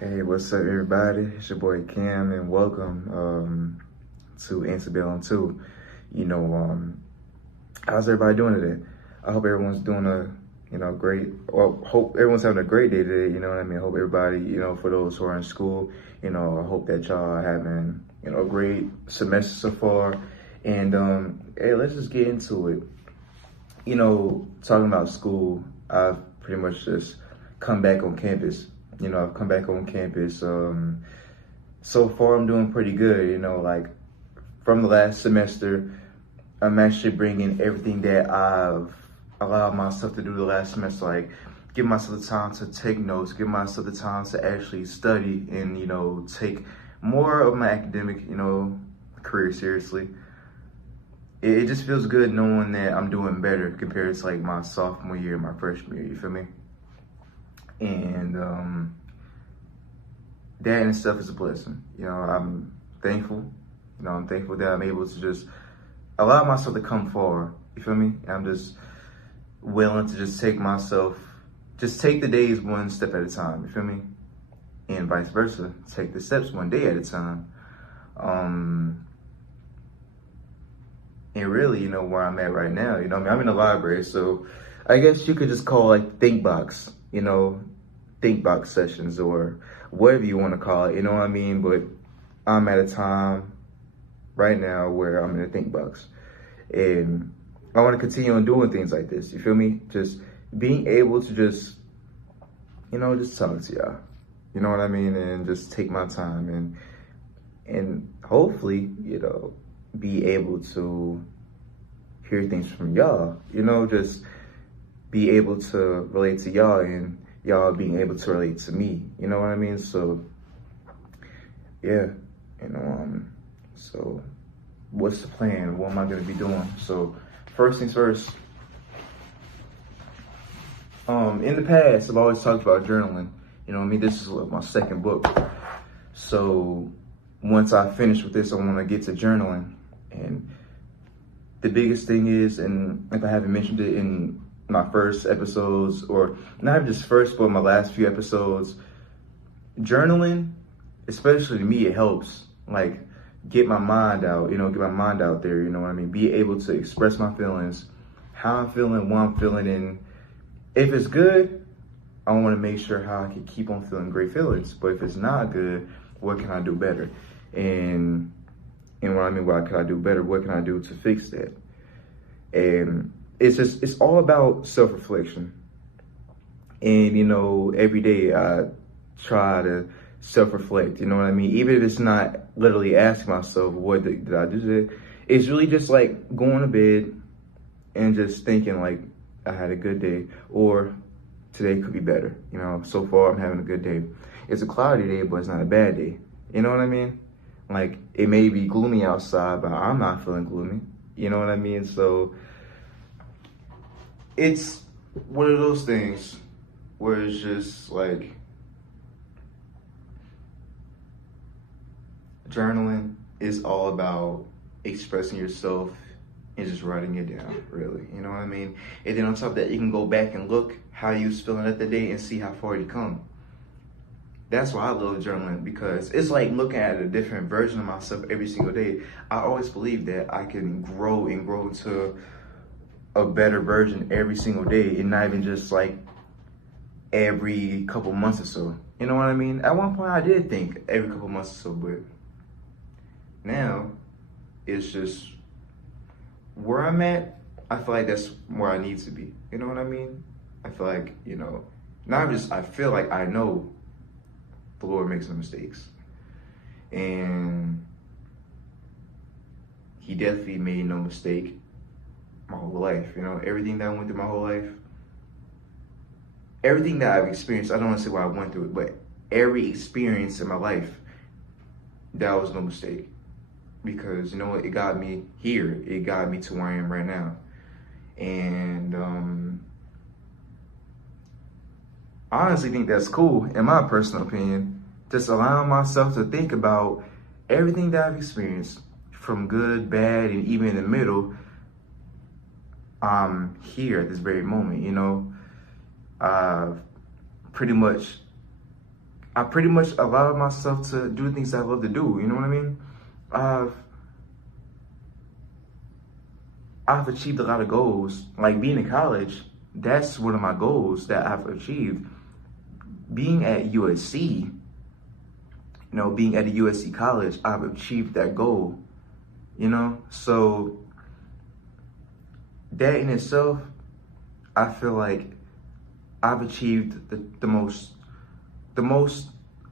Hey, what's up, everybody? It's your boy Cam, and welcome to Antebellum 2. You know, how's everybody doing today? I hope everyone's doing great. Well, hope everyone's having a great day today. You know what I mean? Hope everybody, for those who are in school, I hope that y'all are having, a great semester so far. And hey, let's just get into it. Talking about school, I've pretty much just come back on campus. I've come back on campus. So far, I'm doing pretty good. Like from the last semester, I'm actually bringing everything that I've allowed myself to do the last semester. Like, give myself the time to take notes, give myself the time to actually study, and take more of my academic, career seriously. It just feels good knowing that I'm doing better compared to like my sophomore year, my freshman year. You feel me? And that in itself is a blessing. I'm thankful. I'm thankful that I'm able to just allow myself to come forward. You feel me? And I'm just willing to just take the days one step at a time. You feel me? And vice versa, take the steps one day at a time. And really, where I'm at right now, I'm in the library, so I guess you could just call like ThinkBox, ThinkBox sessions or whatever you want to call it, you know what I mean? But I'm at a time right now where I'm in a ThinkBox. And I want to continue on doing things like this, you feel me? Just being able to just talk to y'all, you know what I mean? And just take my time and hopefully, be able to hear things from y'all, just be able to relate to y'all and y'all being able to relate to me, you know what I mean? So, yeah, so what's the plan? What am I gonna be doing? So, first things first, in the past, I've always talked about journaling, this is my second book. So, once I finish with this, I wanna get to journaling. And the biggest thing is, and if I haven't mentioned it in my first episodes, or not even just first, but my last few episodes, journaling, especially to me, it helps like get my mind out, get my mind out there, you know what I mean? Be able to express my feelings, how I'm feeling, what I'm feeling, and if it's good, I want to make sure how I can keep on feeling great feelings. But if it's not good, what can I do better? And what I mean, what can I do better? What can I do to fix that? And it's all about self-reflection. And, every day I try to self-reflect, you know what I mean? Even if it's not literally asking myself, what did I do today? It's really just like going to bed and just thinking like, I had a good day, or today could be better. So far I'm having a good day. It's a cloudy day, but it's not a bad day. You know what I mean? Like, it may be gloomy outside, but I'm not feeling gloomy. You know what I mean? So it's one of those things where it's just like, journaling is all about expressing yourself and just writing it down, really. You know what I mean? And then on top of that, you can go back and look how you was feeling at the day and see how far you come. That's why I love journaling, because it's like looking at a different version of myself every single day. I always believe that I can grow and grow to a better version every single day, and not even just like every couple months or so. You know what I mean? At one point I did think every couple months or so, but now it's just where I'm at. I feel like that's where I need to be. You know what I mean? I feel like, I feel like I know the Lord makes no mistakes. And he definitely made no mistake my whole life. Everything that I went through my whole life, everything that I've experienced, I don't want to say why I went through it, but every experience in my life, that was no mistake. Because, it got me here. It got me to where I am right now. And I honestly think that's cool, in my personal opinion, just allowing myself to think about everything that I've experienced, from good, bad, and even in the middle. I'm here at this very moment, I've pretty much I pretty much allowed myself to do the things I love to do. You know what I mean? I've achieved a lot of goals. Like being in college, that's one of my goals that I've achieved. Being at USC, being at a USC college, I've achieved that goal, So that in itself, I feel like I've achieved the most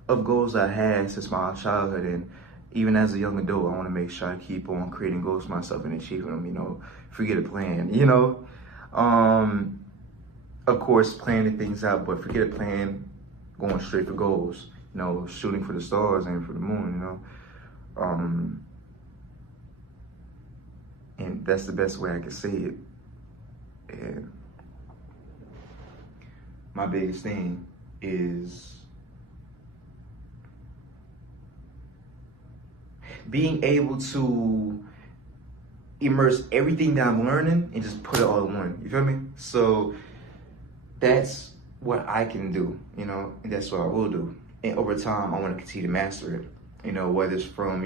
of goals I had since my childhood. And even as a young adult, I want to make sure I keep on creating goals for myself and achieving them, forget a plan, Of course, planning things out, but forget a plan, going straight for goals, shooting for the stars and for the moon, And that's the best way I can say it. And my biggest thing is being able to immerse everything that I'm learning and just put it all in one. You feel me? So that's what I can do, and that's what I will do. And over time, I want to continue to master it, whether it's from,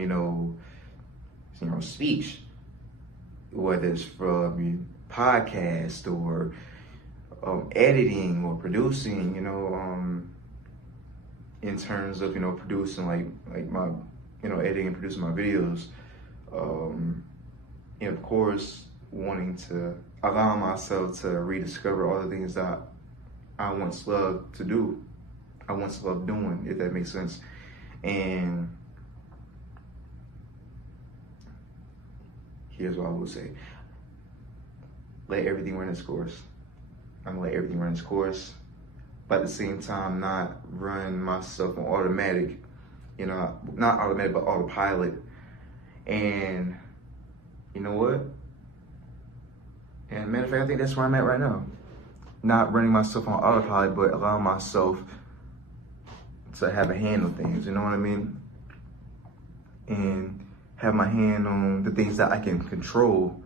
speech, whether it's from podcast or editing or producing, in terms of, producing like my, editing and producing my videos. And of course, wanting to allow myself to rediscover all the things that I once loved to do. I once loved doing, if that makes sense. And here's what I will say. Let everything run its course. I'm gonna let everything run its course, but at the same time, not run myself on automatic, not automatic, but autopilot. And you know what? And matter of fact, I think that's where I'm at right now. Not running myself on autopilot, but allowing myself to have a hand on things, you know what I mean? And have my hand on the things that I can control,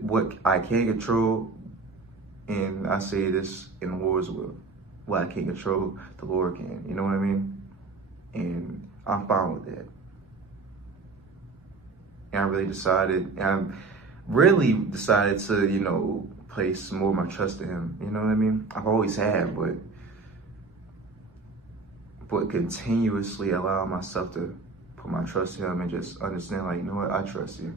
what I can control, and I say this in the Lord's will. What I can't control, the Lord can, you know what I mean? And I'm fine with that. And I really decided to, place more of my trust in Him. You know what I mean? I've always had, but continuously allow myself to put my trust in Him and just understand, like, you know what? I trust you.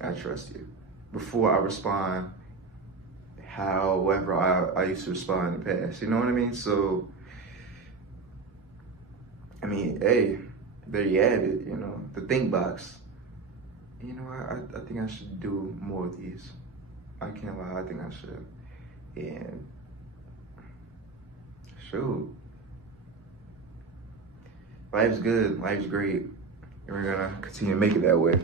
I trust you. Before I respond however I used to respond in the past. You know what I mean? So, I mean, hey, there you have it, the ThinkBox. I think I should do more of these. I can't lie, I think I should. And shoot, life's good, life's great, and we're gonna continue to make it that way.